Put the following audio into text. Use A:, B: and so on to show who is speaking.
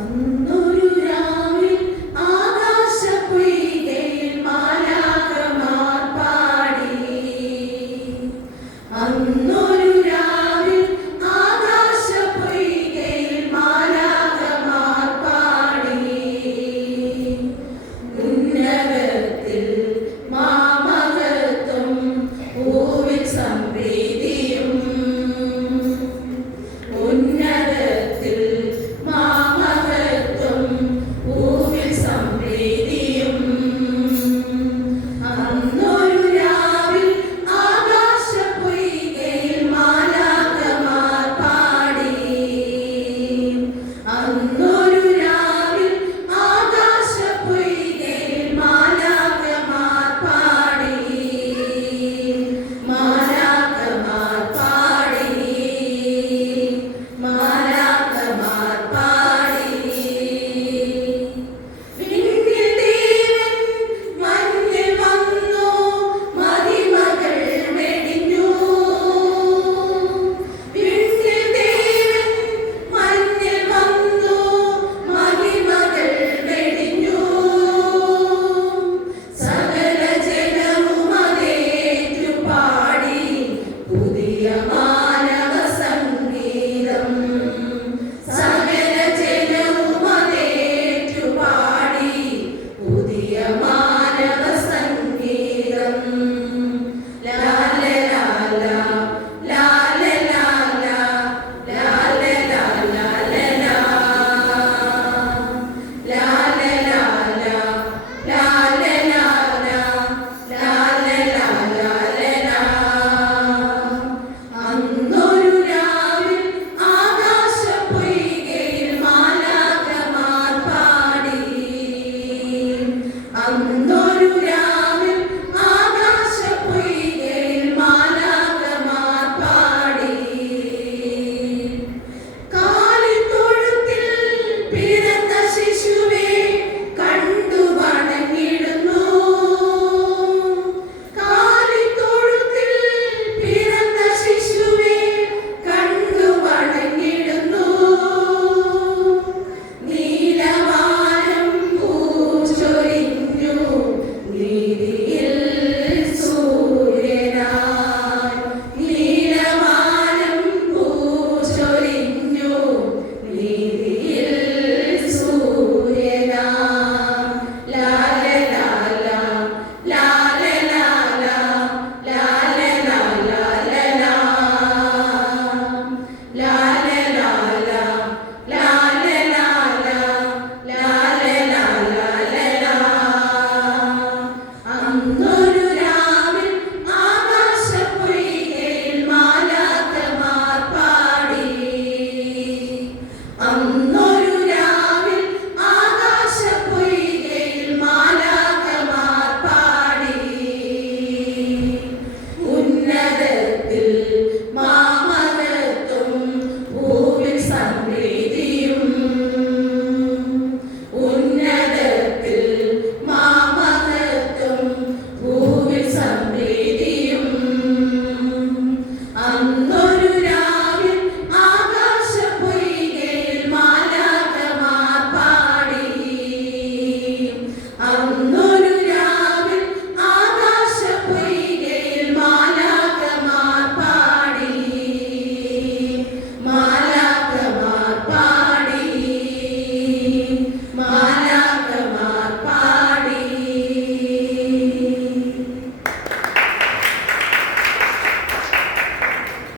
A: ಒಂದು Aleluia.